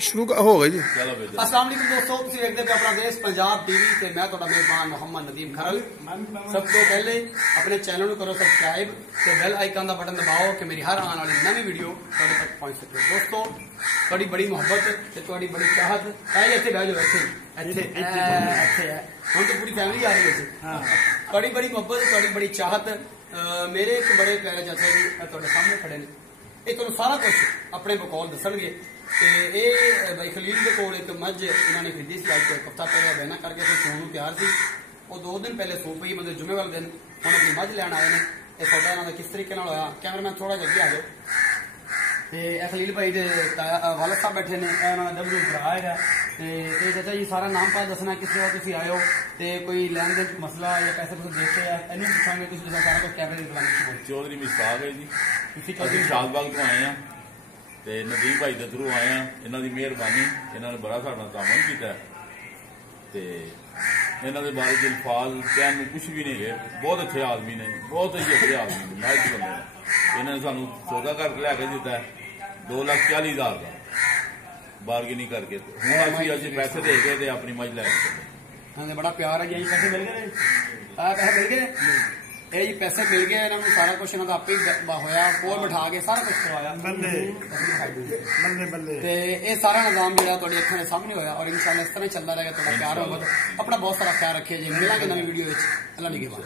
शुरू हो गई जी। अस्सलाम वालेकुम दोस्तों, तुम देखते पे अपना देश पंजाब टीवी ते मैं तुहाडा मेहमान मोहम्मद नदीम खरल। सब तो पहले अपने चैनल को करो सब्सक्राइब ते बेल आइकन का बटन दबाओ कि मेरी हर आने वाली नवी वीडियो तुहाडे तक पहुंच सके। दोस्तों तुहाडी बड़ी मोहब्बत ते तुहाडी बड़ी चाहत पहले इत्थे बैठ जाओ, इत्थे हम तो पूरी फैमिली आ रही है। तुहाडी बड़ी मोहब्बत तुहाडी बड़ी चाहत मेरे एक बड़े प्यारे चाचा जी तुहाडे सामने खड़े ने, ये तुहानू सारा कुछ अपने बकौल दसणगे। भाई खलील के कोल एक मझ इन्होंने खरीदी सी, अज एक हफ्ता पहले बहना करके तो सून तैयार सी। वो 2 दिन पहले सू पई, मतलब जुमे वाले दिन हम अपनी मझ लैन आए हैं। ये सौदा इन्होंने किस तरीके होया, कैमरामैन थोड़ा जिहा अगे आ जाओ। खलील भाई के वालद साहब बैठे ने, उन्होंने डबलू भरा है। चाचा जी सारा नाम पा दसना, किस जगह तुम आए हो, तो कोई लैन देन मसला या पैसे पुसे देखते हैं इन्हें पूछांगे। तुम सारा कुछ कैमरे की चौधरी मिसबाक है जी, ਅਸੀਂ ਸ਼ਾਹਬਾਗ ਤੋਂ ਆਏ ਆ ਤੇ ਨਦੀਮ ਭਾਈ ਦੇ ਥਰੂ ਆਏ ਆ। ਇਹਨਾਂ ਦੀ ਮਿਹਰਬਾਨੀ, ਇਹਨਾਂ ਨੇ ਬੜਾ ਸਾਡੇ ਨਾਲ ਕੰਮ ਕੀਤਾ ਤੇ ਇਹਨਾਂ ਦੇ ਬਾਰੇ ਦਿਲਫਾਜ਼ ਕਹਿਣ ਨੂੰ ਕੁਝ ਵੀ ਨਹੀਂ ਹੈ। ਬਹੁਤ ਅੱਛੇ ਆਦਮੀ ਨੇ, ਬਹੁਤ ਹੀ ਅੱਛੇ ਆਦਮੀ ਨੇ, ਲਾਇਕ ਬੰਦੇ ਨੇ। ਇਹਨਾਂ ਨੇ ਸਾਨੂੰ ਸੌਦਾ ਕਰਕੇ ਲਿਆ ਕੇ ਦਿੱਤਾ 2,40,000 ਦਾ ਬਾਰਗੇਨਿੰਗ ਕਰਕੇ। ਹੁਣ ਅਸੀਂ ਅੱਜ ਪੈਸੇ ਦੇ ਕੇ ਤੇ ਆਪਣੀ ਮੱਝ ਲੈ ਕੇ ਚੱਲੇ। ਬੜਾ ਪਿਆਰ ਹੈ ਜੀ, ਪੈਸੇ ਮਿਲ ਗਏ ਨੇ, ਪੈਸੇ ਮਿਲ ਗਏ। ਇਹ ਜੀ ਪੈਸੇ ਮਿਲ ਗਏ ਇਹਨਾਂ ਨੂੰ, ਸਾਰਾ ਕੁਛ ਇਹਨਾਂ ਦਾ ਆਪੇ ਹੋਇਆ, ਕੋਲ ਬਿਠਾ ਕੇ ਸਾਰਾ ਕੁਛ ਕਰਵਾਇਆ ਤੇ ਇਹ ਸਾਰਾ ਨਿਜ਼ਾਮ ਜਿਹੜਾ ਤੁਹਾਡੀ ਅੱਖਾਂ ਦੇ ਸਾਹਮਣੇ ਹੋਇਆ। ਔਰ ਇਨਸ਼ਾਅੱਲਾ ਇਸ ਤਰ੍ਹਾਂ ਚੱਲਦਾ ਰਹੇਗਾ। ਤੁਹਾਡਾ ਪਿਆਰ ਹੋਵੇਗਾ, ਆਪਣਾ ਬਹੁਤ ਸਾਰਾ ਖਿਆਲ ਰੱਖਿਓ ਜੀ। ਮਿਲਾਂਗੇ ਨਵੀਂ ਵੀਡੀਓ ਵਿੱਚ। ਅੱਲਾ ਨਿਗਹਿਬਾਨ।